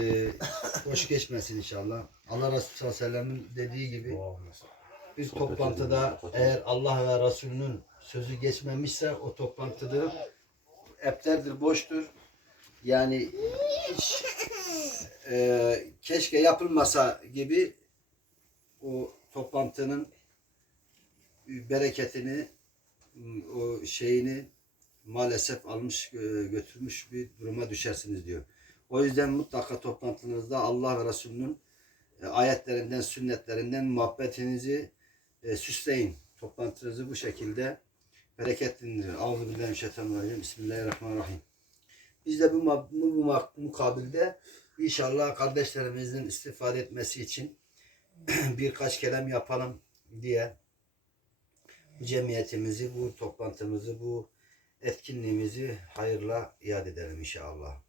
Ee, hoş geçmesin inşallah. Allah Resulü sallallahu aleyhi ve sellem'in dediği gibi bir toplantıda eğer Allah ve Resulünün sözü geçmemişse o toplantıda eplerdir, boştur. Yani hiç, e, keşke yapılmasa gibi o toplantının bereketini o şeyini maalesef almış e, götürmüş bir duruma düşersiniz diyor. O yüzden mutlaka toplantılarınızda Allah ve Resulünün e, ayetlerinden, sünnetlerinden muhabbetinizi e, süsleyin. Toplantınızı bu şekilde bereketlendirin. Euzubillahimineşşeytanirracim. Bismillahirrahmanirrahim. Biz de bu, bu, bu mukabilde inşallah kardeşlerimizin istifade etmesi için birkaç kelam yapalım diye bu cemiyetimizi, bu toplantımızı, bu etkinliğimizi hayırla iade edelim inşallah.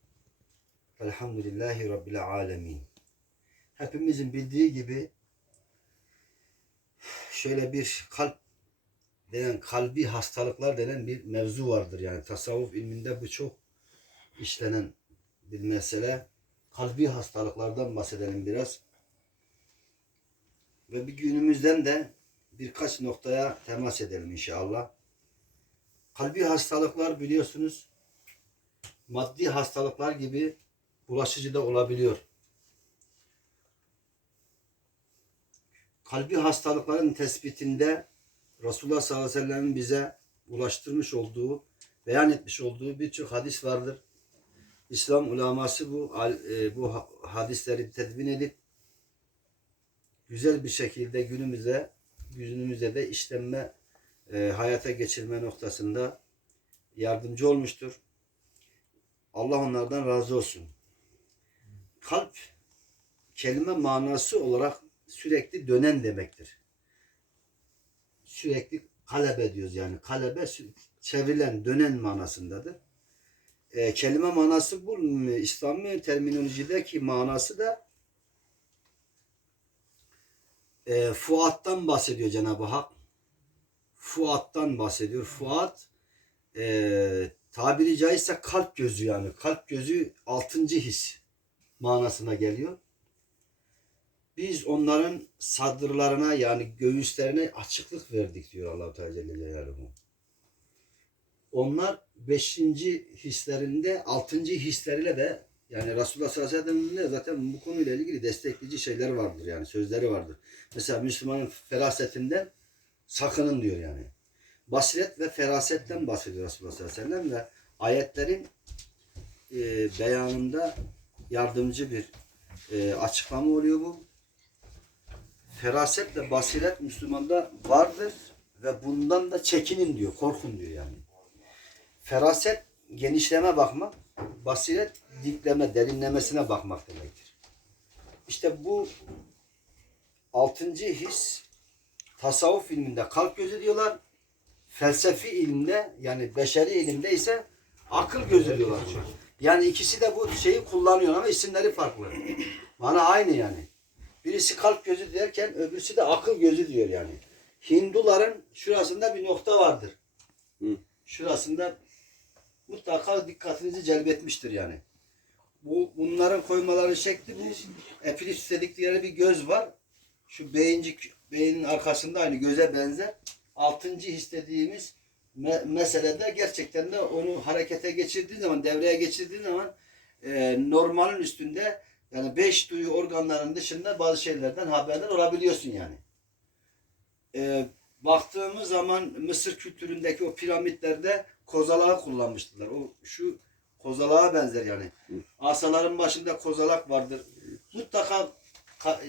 Elhamdülillahi Rabbil alemin. Hepimizin bildiği gibi şöyle bir kalp denen kalbi hastalıklar denen bir mevzu vardır. Yani tasavvuf ilminde bu çok işlenen bir mesele. Kalbi hastalıklardan bahsedelim biraz. Ve bir günümüzden de birkaç noktaya temas edelim inşallah. Kalbi hastalıklar biliyorsunuz maddi hastalıklar gibi bulaşıcı da olabiliyor. Kalbi hastalıkların tespitinde Resulullah sallallahu aleyhi ve sellem'in bize ulaştırmış olduğu, beyan etmiş olduğu birçok hadis vardır. İslam uleması bu e, bu ha- hadisleri tedvin edip güzel bir şekilde günümüze günümüzde de işlenme e, hayata geçirme noktasında yardımcı olmuştur. Allah onlardan razı olsun. Kalp kelime manası olarak sürekli dönen demektir. Sürekli kalebe diyoruz yani. Kalebe çevrilen, dönen manasındadır. E, kelime manası bu İslami terminolojideki manası da e, fuattan bahsediyor Cenab-ı Hak. Fuattan bahsediyor. Fuat e, tabiri caizse kalp gözü yani. Kalp gözü altıncı his manasına geliyor. Biz onların sadırlarına yani göğüslerine açıklık verdik diyor Allah-u Teala Celle Celaluhu. Onlar beşinci hislerinde altıncı hisleriyle de yani Resulullah sallallahu aleyhi ve sellem'in zaten bu konuyla ilgili destekleyici şeyler vardır yani sözleri vardır. Mesela Müslümanın ferasetinden sakının diyor yani. Basiret ve ferasetten bahsediyor Resulullah sallallahu aleyhi ve sellem ve ayetlerin e, beyanında yardımcı bir e, açıklama oluyor bu. Feraset ve basiret Müslümanda vardır ve bundan da çekinin diyor, korkun diyor yani. Feraset genişleme bakmak, basiret dikleme, derinlemesine bakmak demektir. İşte bu altıncı his tasavvuf ilminde kalp gözü diyorlar. Felsefi ilimde yani beşeri ilimde ise akıl gözü diyorlar. Yani ikisi de bu şeyi kullanıyor ama isimleri farklı. Bana aynı yani. Birisi kalp gözü derken öbürsü de akıl gözü diyor yani. Hinduların şurasında bir nokta vardır. Şurasında mutlaka dikkatinizi celbetmiştir yani. Bu bunların koymaları şekli bu. Epilis dedikleri bir göz var. Şu beyincik beynin arkasında aynı göze benzer. Altıncı his dediğimiz me- meselede gerçekten de onu harekete geçirdiğin zaman, devreye geçirdiğin zaman e, normalin üstünde yani beş duyu organların dışında bazı şeylerden haberdar olabiliyorsun yani. E, baktığımız zaman Mısır kültüründeki o piramitlerde kozalağı kullanmıştılar. O şu kozalağa benzer yani. Asaların başında kozalak vardır. Mutlaka ka-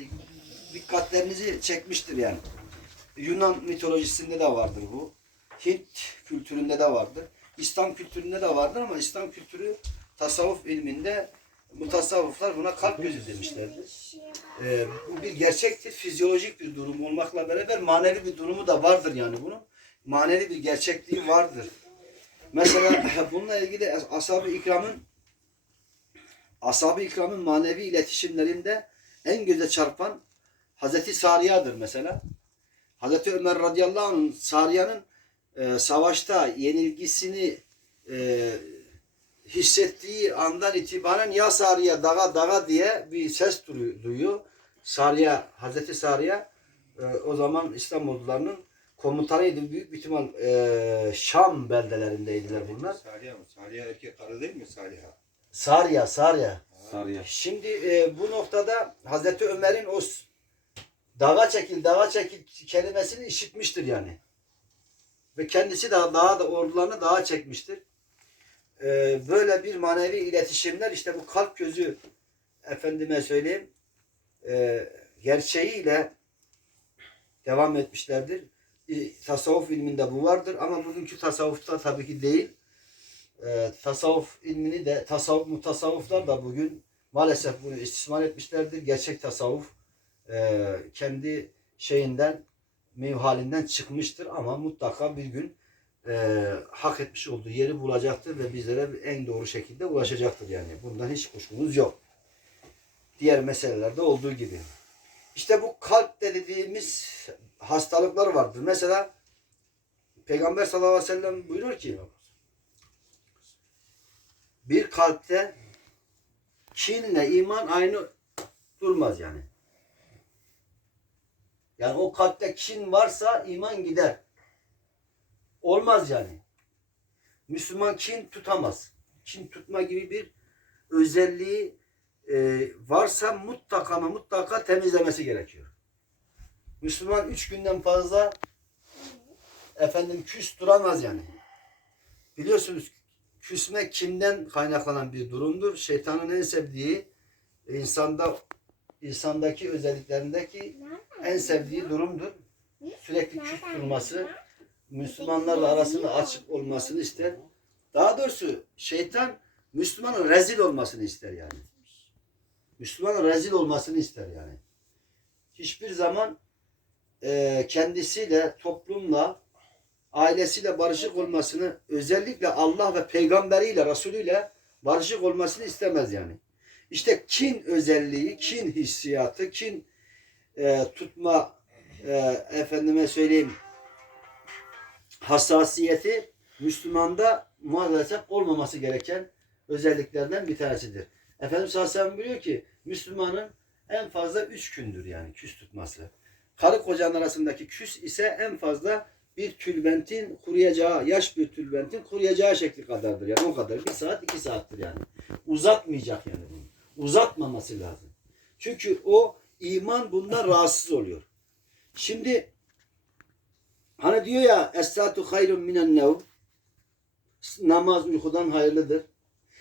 dikkatlerinizi çekmiştir yani. Yunan mitolojisinde de vardır bu. Hint kültüründe de vardır. İslam kültüründe de vardır ama İslam kültürü tasavvuf ilminde mutasavvıflar buna kalp gözü demişlerdir. Ee, bu bir gerçektir. Fizyolojik bir durum olmakla beraber manevi bir durumu da vardır yani bunun. Manevi bir gerçekliği vardır. Mesela bununla ilgili ashab-ı ikramın ashab-ı ikramın manevi iletişimlerinde en göze çarpan Hazreti Sariya'dır mesela. Hazreti Ömer radıyallahu anh Sariya'nın e, savaşta yenilgisini e, hissettiği andan itibaren ya Sariye dağa dağa diye bir ses duyu- duyuyor. Sariye, Hazreti Sariye e, o zaman İslam ordularının komutanıydı. Büyük bir ihtimal e, Şam beldelerindeydiler bunlar. Saliha mı? Saliha erkek karı değil mi Saliha? Sariye, Sariye. Sarıya. Şimdi e, bu noktada Hazreti Ömer'in o dağa çekil, dağa çekil kelimesini işitmiştir yani. Ve kendisi de daha da ordularını dağa çekmiştir. E, böyle bir manevi iletişimler işte bu kalp gözü efendime söyleyeyim e, gerçeğiyle devam etmişlerdir. E, tasavvuf ilminde bu vardır ama bugünkü tasavvufta tabii ki değil. E, tasavvuf ilmini de tasavvuf mutasavvuflar da bugün maalesef bunu istismar etmişlerdir. Gerçek tasavvuf e, kendi şeyinden mevhalinden çıkmıştır ama mutlaka bir gün e, hak etmiş olduğu yeri bulacaktır ve bizlere en doğru şekilde ulaşacaktır yani. Bundan hiç kuşkumuz yok. Diğer meselelerde olduğu gibi. İşte bu kalp dediğimiz hastalıklar vardır. Mesela Peygamber sallallahu aleyhi ve sellem buyuruyor ki bir kalpte kinle iman aynı durmaz yani. Yani o kalpte kin varsa iman gider. Olmaz yani. Müslüman kin tutamaz. Kin tutma gibi bir özelliği e, varsa mutlaka ama mutlaka temizlemesi gerekiyor. Müslüman üç günden fazla efendim küs duramaz yani. Biliyorsunuz küsme kimden kaynaklanan bir durumdur? Şeytanın en sevdiği insanda insandaki özelliklerindeki en sevdiği durumdur. Sürekli küs durması, Müslümanlarla arasında açık olmasını ister. Daha doğrusu şeytan Müslümanın rezil olmasını ister yani. Müslümanın rezil olmasını ister yani. Hiçbir zaman e, kendisiyle, toplumla, ailesiyle barışık olmasını, özellikle Allah ve peygamberiyle, Resulüyle barışık olmasını istemez yani. İşte kin özelliği, kin hissiyatı, kin e, tutma, e, efendime söyleyeyim, hassasiyeti Müslümanda maalesef olmaması gereken özelliklerden bir tanesidir. Efendimiz sallallahu aleyhi ve sellem buyuruyor ki Müslümanın en fazla üç gündür yani küs tutması. Karı kocanın arasındaki küs ise en fazla bir tülbentin kuruyacağı, yaş bir tülbentin kuruyacağı şekli kadardır. Yani o kadar. Bir saat, iki saattir yani. Uzatmayacak yani bunu. Uzatmaması lazım. Çünkü o iman bundan rahatsız oluyor. Şimdi hani diyor ya Es-satu hayrun minen nevm Namaz uykudan hayırlıdır.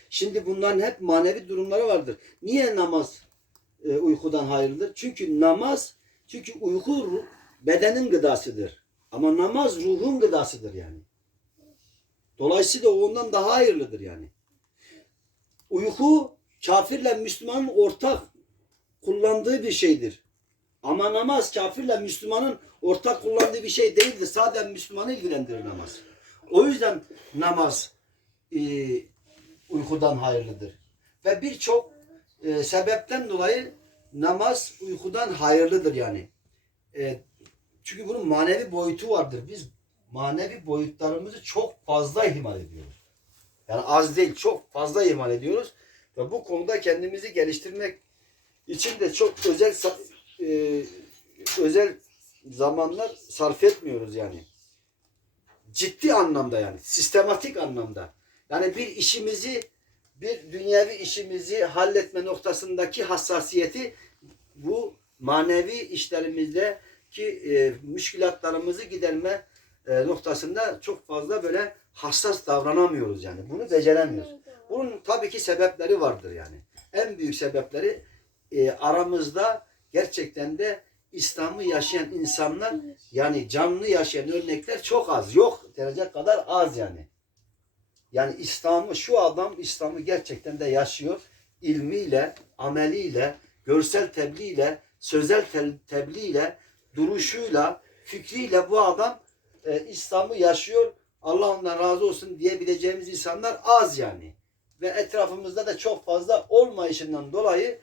Şimdi bunların hep manevi durumları vardır. Niye namaz e, uykudan hayırlıdır? Çünkü namaz, çünkü uyku bedenin gıdasıdır. Ama namaz ruhun gıdasıdır yani. Dolayısıyla o ondan daha hayırlıdır yani. Uyku kafirle Müslümanın ortak kullandığı bir şeydir. Ama namaz kafirle Müslümanın ortak kullandığı bir şey değildir. Sadece Müslümanı ilgilendirir namaz. O yüzden namaz e, uykudan hayırlıdır. Ve birçok e, sebepten dolayı namaz uykudan hayırlıdır yani. E, çünkü bunun manevi boyutu vardır. Biz manevi boyutlarımızı çok fazla ihmal ediyoruz. Yani az değil, çok fazla ihmal ediyoruz. Ve bu konuda kendimizi geliştirmek için de çok özel e, özel zamanlar sarf etmiyoruz yani. Ciddi anlamda yani, sistematik anlamda. Yani bir işimizi, bir dünyevi işimizi halletme noktasındaki hassasiyeti bu manevi işlerimizdeki e, müşkilatlarımızı giderme e, noktasında çok fazla böyle hassas davranamıyoruz yani. Bunu beceremiyoruz. Bunun tabii ki sebepleri vardır yani. En büyük sebepleri e, aramızda gerçekten de İslam'ı yaşayan insanlar yani canlı yaşayan örnekler çok az. Yok denecek kadar az yani. Yani İslam'ı şu adam İslam'ı gerçekten de yaşıyor. ilmiyle, ameliyle, görsel tebliğiyle, sözel te- tebliğiyle, duruşuyla, fikriyle bu adam e, İslam'ı yaşıyor. Allah ondan razı olsun diyebileceğimiz insanlar az yani. Ve etrafımızda da çok fazla olmayışından dolayı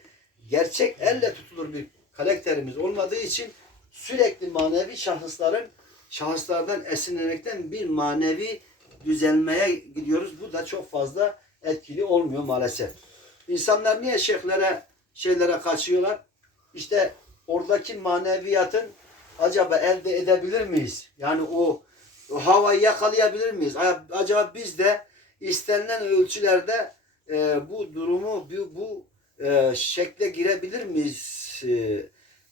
gerçek elle tutulur bir karakterimiz olmadığı için sürekli manevi şahısların şahıslardan esinlenekten bir manevi düzelmeye gidiyoruz. Bu da çok fazla etkili olmuyor maalesef. İnsanlar niye şeyhlere şeylere kaçıyorlar? İşte oradaki maneviyatın acaba elde edebilir miyiz? Yani o, o havayı yakalayabilir miyiz? Acaba biz de istenilen ölçülerde e, bu durumu bu, bu e, şekle girebilir miyiz? E,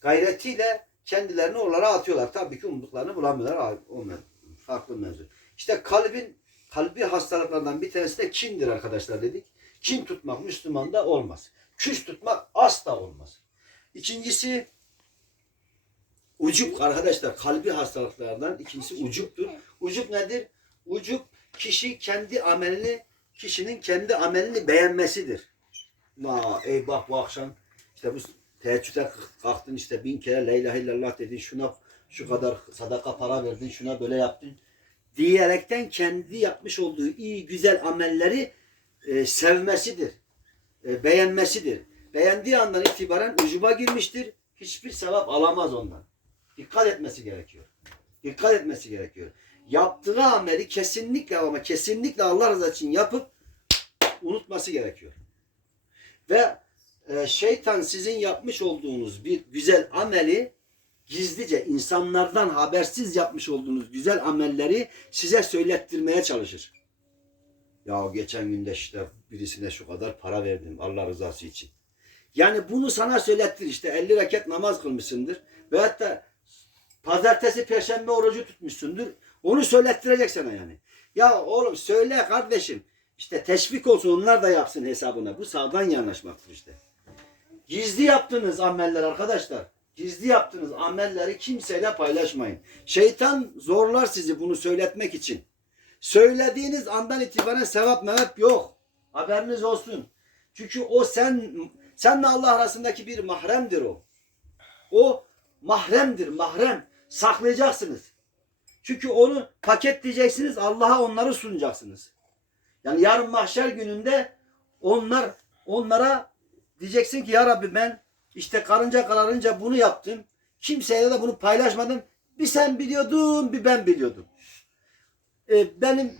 gayretiyle kendilerini oralara atıyorlar. Tabii ki umduklarını bulamıyorlar. O farklı mevzu. İşte kalbin kalbi hastalıklardan bir tanesi de kindir arkadaşlar dedik. Kin tutmak Müslümanda olmaz. Küs tutmak asla olmaz. İkincisi ucup arkadaşlar kalbi hastalıklardan ikincisi ucuptur. Ucup nedir? Ucup kişi kendi amelini kişinin kendi amelini beğenmesidir. Ma ey bak bu akşam işte bu teheccüde kalktın işte bin kere la ilahe illallah dedin şuna şu kadar sadaka para verdin şuna böyle yaptın diyerekten kendi yapmış olduğu iyi güzel amelleri e, sevmesidir. E, beğenmesidir. Beğendiği andan itibaren ucuba girmiştir. Hiçbir sevap alamaz ondan. Dikkat etmesi gerekiyor. Dikkat etmesi gerekiyor. Yaptığı ameli kesinlikle ama kesinlikle Allah rızası için yapıp unutması gerekiyor. Ve e, şeytan sizin yapmış olduğunuz bir güzel ameli gizlice insanlardan habersiz yapmış olduğunuz güzel amelleri size söylettirmeye çalışır. Ya geçen günde işte birisine şu kadar para verdim Allah rızası için. Yani bunu sana söylettir işte 50 rekat namaz kılmışsındır. Veyahut da pazartesi perşembe orucu tutmuşsundur. Onu söylettirecek sana yani. Ya oğlum söyle kardeşim. İşte teşvik olsun onlar da yapsın hesabına. Bu sağdan yanaşmaktır işte. Gizli yaptığınız ameller arkadaşlar. Gizli yaptığınız amelleri kimseyle paylaşmayın. Şeytan zorlar sizi bunu söyletmek için. Söylediğiniz andan itibaren sevap mevap yok. Haberiniz olsun. Çünkü o sen senle Allah arasındaki bir mahremdir o. O mahremdir, mahrem. Saklayacaksınız. Çünkü onu paketleyeceksiniz, Allah'a onları sunacaksınız. Yani yarın mahşer gününde onlar onlara diyeceksin ki ya Rabbi ben işte karınca kararınca bunu yaptım. Kimseye de bunu paylaşmadım. Bir sen biliyordun, bir ben biliyordum. E, benim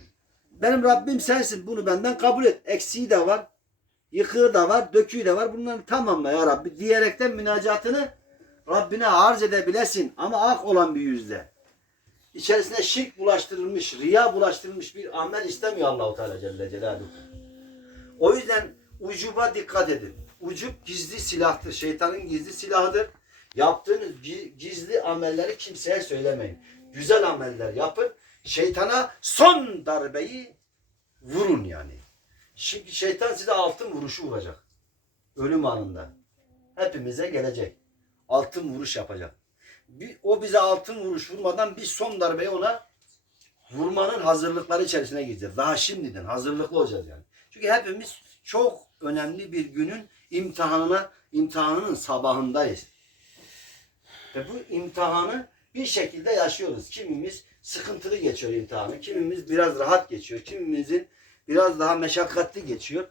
benim Rabbim sensin. Bunu benden kabul et. Eksiği de var. Yıkığı da var. Döküğü de var. Bunları tamamla ya Rabbi diyerekten münacatını Rabbine arz edebilesin. Ama ak olan bir yüzde. İçerisine şirk bulaştırılmış, riya bulaştırılmış bir amel istemiyor Allahu Teala Celle Celaluhu. O yüzden ucuba dikkat edin. Ucup gizli silahtır. Şeytanın gizli silahıdır. Yaptığınız gi- gizli amelleri kimseye söylemeyin. Güzel ameller yapın. Şeytana son darbeyi vurun yani. Şimdi şeytan size altın vuruşu vuracak. Ölüm anında. Hepimize gelecek. Altın vuruş yapacak. Bir, o bize altın vuruş vurmadan bir son darbeyi ona vurmanın hazırlıkları içerisine gireceğiz. Daha şimdiden hazırlıklı olacağız yani. Çünkü hepimiz çok önemli bir günün imtihanına, imtihanının sabahındayız. Ve bu imtihanı bir şekilde yaşıyoruz. Kimimiz sıkıntılı geçiyor imtihanı, kimimiz biraz rahat geçiyor, kimimizin biraz daha meşakkatli geçiyor.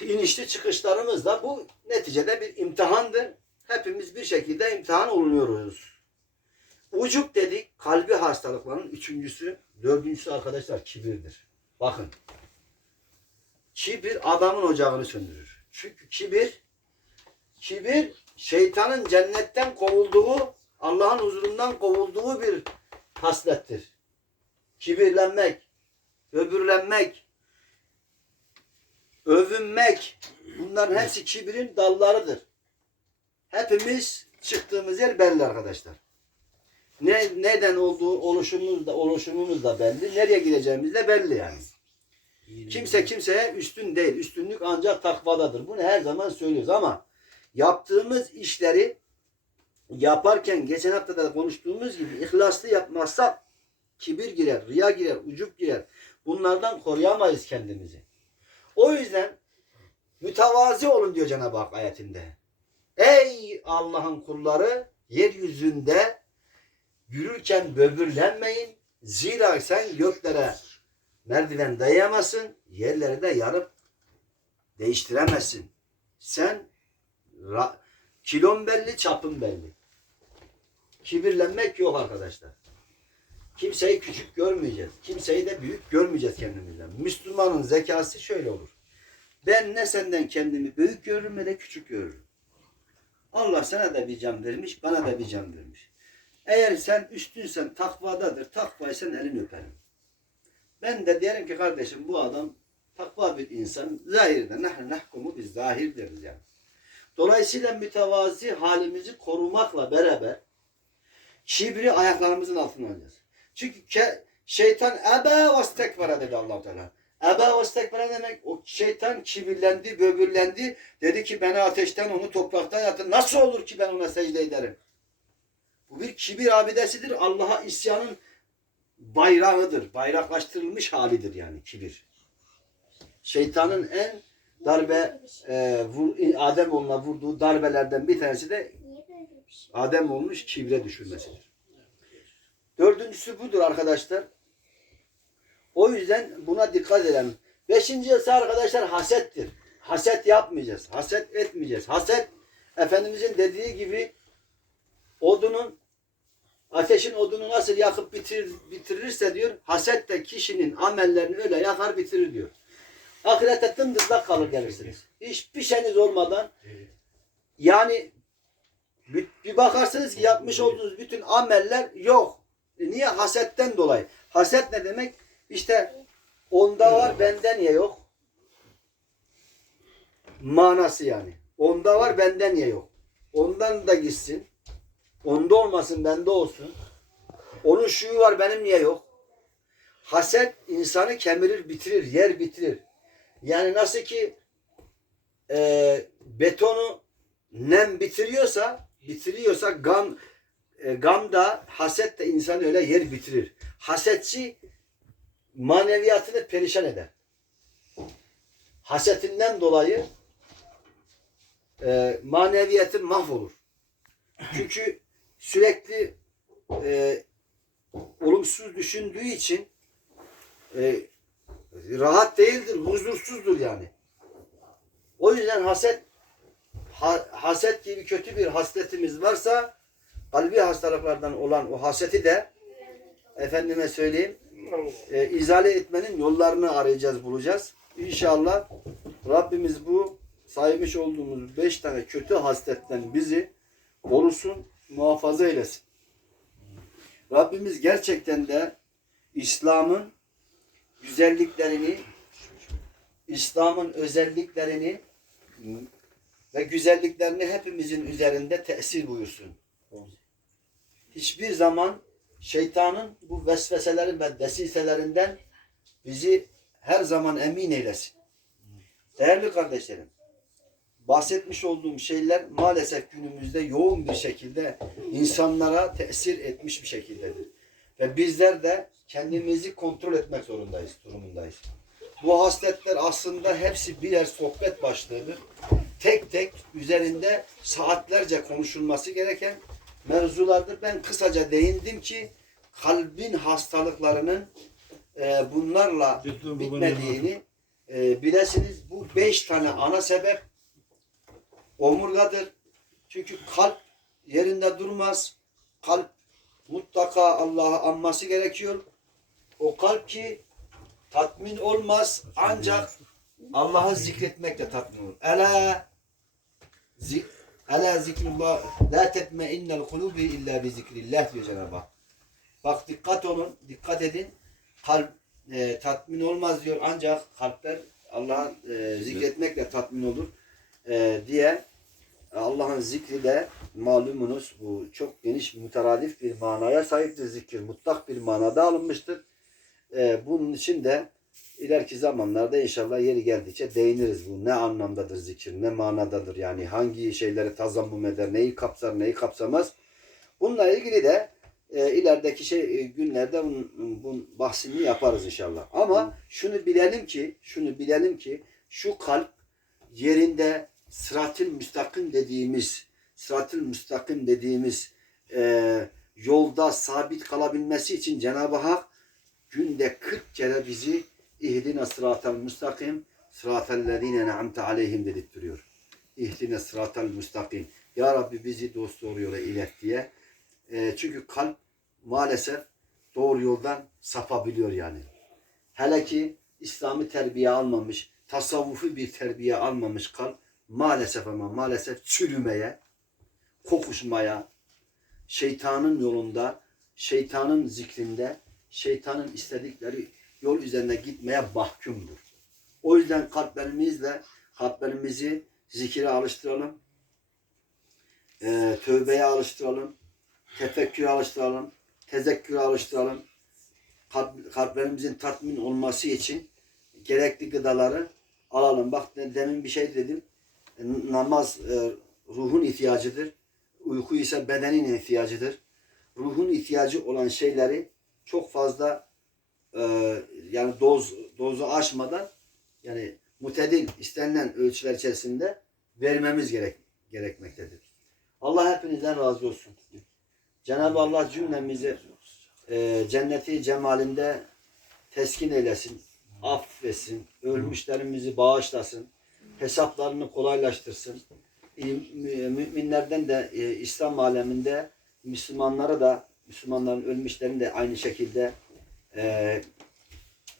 İnişli çıkışlarımız da bu neticede bir imtihandır. Hepimiz bir şekilde imtihan olunuyoruz. Ucup dedik kalbi hastalıklarının üçüncüsü, dördüncüsü arkadaşlar kibirdir. Bakın. Kibir adamın ocağını söndürür. Çünkü kibir kibir şeytanın cennetten kovulduğu, Allah'ın huzurundan kovulduğu bir haslettir. Kibirlenmek, öbürlenmek, övünmek bunların hepsi kibirin dallarıdır. Hepimiz çıktığımız yer belli arkadaşlar. Ne neden olduğu oluşumumuz da oluşumumuz da belli. Nereye gideceğimiz de belli yani. Kimse kimseye üstün değil. Üstünlük ancak takvadadır. Bunu her zaman söylüyoruz ama yaptığımız işleri yaparken geçen hafta da konuştuğumuz gibi ihlaslı yapmazsak kibir girer, riya girer, ucup girer. Bunlardan koruyamayız kendimizi. O yüzden mütevazi olun diyor Cenab-ı Hak ayetinde. Ey Allah'ın kulları yeryüzünde yürürken böbürlenmeyin. Zira sen göklere merdiven dayayamazsın. Yerleri de yarıp değiştiremezsin. Sen kilon belli, çapın belli. Kibirlenmek yok arkadaşlar. Kimseyi küçük görmeyeceğiz. Kimseyi de büyük görmeyeceğiz kendimizden. Müslümanın zekası şöyle olur. Ben ne senden kendimi büyük görürüm ne de küçük görürüm. Allah sana da bir can vermiş, bana da bir can vermiş. Eğer sen üstünsen takvadadır, takvaysan elini öperim. Ben de derim ki kardeşim bu adam takva bir insan. Zahirde nahnu nahkumu biz zahir deriz yani. Dolayısıyla mütevazi halimizi korumakla beraber kibri ayaklarımızın altına alacağız. Çünkü ke- şeytan ebe ve stekbara dedi allah Teala. Ebe ve stekbara demek o şeytan kibirlendi, böbürlendi. Dedi ki beni ateşten onu topraktan yarattı. Nasıl olur ki ben ona secde ederim? Bu bir kibir abidesidir. Allah'a isyanın bayrağıdır. Bayraklaştırılmış halidir yani kibir. Şeytanın en darbe e, vur, Adem oğluna vurduğu darbelerden bir tanesi de? Adem olmuş kibre düşürmesidir. Dördüncüsü budur arkadaşlar. O yüzden buna dikkat edelim. Beşincisi arkadaşlar hasettir. Haset yapmayacağız. Haset etmeyeceğiz. Haset Efendimizin dediği gibi odunun ateşin odunu nasıl yakıp bitirir, bitirirse diyor haset de kişinin amellerini öyle yakar bitirir diyor. Ahirette dımdızlak kalır gelirsiniz. Hiçbir şeyiniz olmadan yani bir bakarsınız ki yapmış olduğunuz bütün ameller yok. E niye? Hasetten dolayı. Haset ne demek? İşte onda var bende niye yok? Manası yani. Onda var bende niye yok? Ondan da gitsin. Onda olmasın bende olsun. Onun şuyu var benim niye yok? Haset insanı kemirir, bitirir, yer bitirir. Yani nasıl ki e, betonu nem bitiriyorsa, bitiriyorsa gam e, gam da haset de insanı öyle yer bitirir. Hasetçi maneviyatını perişan eder. Hasetinden dolayı e, maneviyatı mahvolur. Çünkü sürekli e, olumsuz düşündüğü için e, rahat değildir, huzursuzdur yani. O yüzden haset ha- haset gibi kötü bir hasletimiz varsa kalbi hastalıklardan olan o haseti de efendime söyleyeyim e, izale etmenin yollarını arayacağız, bulacağız. İnşallah Rabbimiz bu saymış olduğumuz beş tane kötü hasletten bizi korusun, muhafaza eylesin. Rabbimiz gerçekten de İslam'ın güzelliklerini, İslam'ın özelliklerini ve güzelliklerini hepimizin üzerinde tesir buyursun. Hiçbir zaman şeytanın bu vesveselerin ve desiselerinden bizi her zaman emin eylesin. Değerli kardeşlerim, bahsetmiş olduğum şeyler maalesef günümüzde yoğun bir şekilde insanlara tesir etmiş bir şekildedir. Ve bizler de kendimizi kontrol etmek zorundayız, durumundayız. Bu hasletler aslında hepsi birer sohbet başlığıdır. Tek tek üzerinde saatlerce konuşulması gereken mevzulardır. Ben kısaca değindim ki kalbin hastalıklarının e, bunlarla bitmediğini e, bilesiniz. Bu beş tane ana sebep omurgadır. Çünkü kalp yerinde durmaz. Kalp mutlaka Allah'ı anması gerekiyor. O kalp ki tatmin olmaz ancak Allah'ı zikretmekle tatmin olur. Ela zik Ela zikrullah la tetmeinnel kulubi illa bi zikrillah diyor Cenab-ı Hak. Bak dikkat olun, dikkat edin. Kalp e, tatmin olmaz diyor ancak kalpler Allah'ı e, zikretmekle tatmin olur e, diye Allah'ın zikri de malumunuz bu çok geniş müteradif bir manaya sahiptir zikir. Mutlak bir manada alınmıştır. E, bunun için de ileriki zamanlarda inşallah yeri geldikçe değiniriz bu. Ne anlamdadır zikir, ne manadadır yani hangi şeyleri tazammum eder, neyi kapsar, neyi kapsamaz. Bununla ilgili de e, ilerideki şey e, günlerde bunun, bunun bahsini yaparız inşallah. Ama şunu bilelim ki, şunu bilelim ki şu kalp yerinde sıratıl müstakim dediğimiz sıratıl müstakim dediğimiz e, yolda sabit kalabilmesi için Cenab-ı Hak günde 40 kere bizi ihdine sıratel müstakim sıratellezine ne'amte aleyhim dedirtiyor. İhdine sıratel müstakim. Ya Rabbi bizi dost doğru yola ilet diye. E, çünkü kalp maalesef doğru yoldan sapabiliyor yani. Hele ki İslami terbiye almamış, tasavvufi bir terbiye almamış kalp maalesef ama maalesef çürümeye, kokuşmaya, şeytanın yolunda, şeytanın zikrinde, şeytanın istedikleri yol üzerine gitmeye mahkumdur. O yüzden kalplerimizle kalplerimizi zikire alıştıralım. Eee tövbeye alıştıralım. Tefekküre alıştıralım. Tezekküre alıştıralım. Kalp, kalplerimizin tatmin olması için gerekli gıdaları alalım. Bak de- demin bir şey dedim. E, Namaz e, ruhun ihtiyacıdır. Uyku ise bedenin ihtiyacıdır. Ruhun ihtiyacı olan şeyleri çok fazla e, yani doz dozu aşmadan yani mutedil istenilen ölçüler içerisinde vermemiz gerek gerekmektedir. Allah hepinizden razı olsun. Cenab-ı Allah cümlemizi e, cenneti cemalinde teskin eylesin, affetsin, ölmüşlerimizi bağışlasın, hesaplarını kolaylaştırsın. Müminlerden de e, İslam aleminde Müslümanları da Müslümanların ölmüşlerini de aynı şekilde e,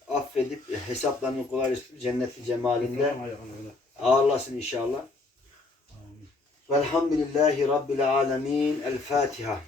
affedip hesaplarını kolaylaştırıp cenneti cemalinde ağırlasın inşallah. Velhamdülillahi Rabbil alemin. El Fatiha.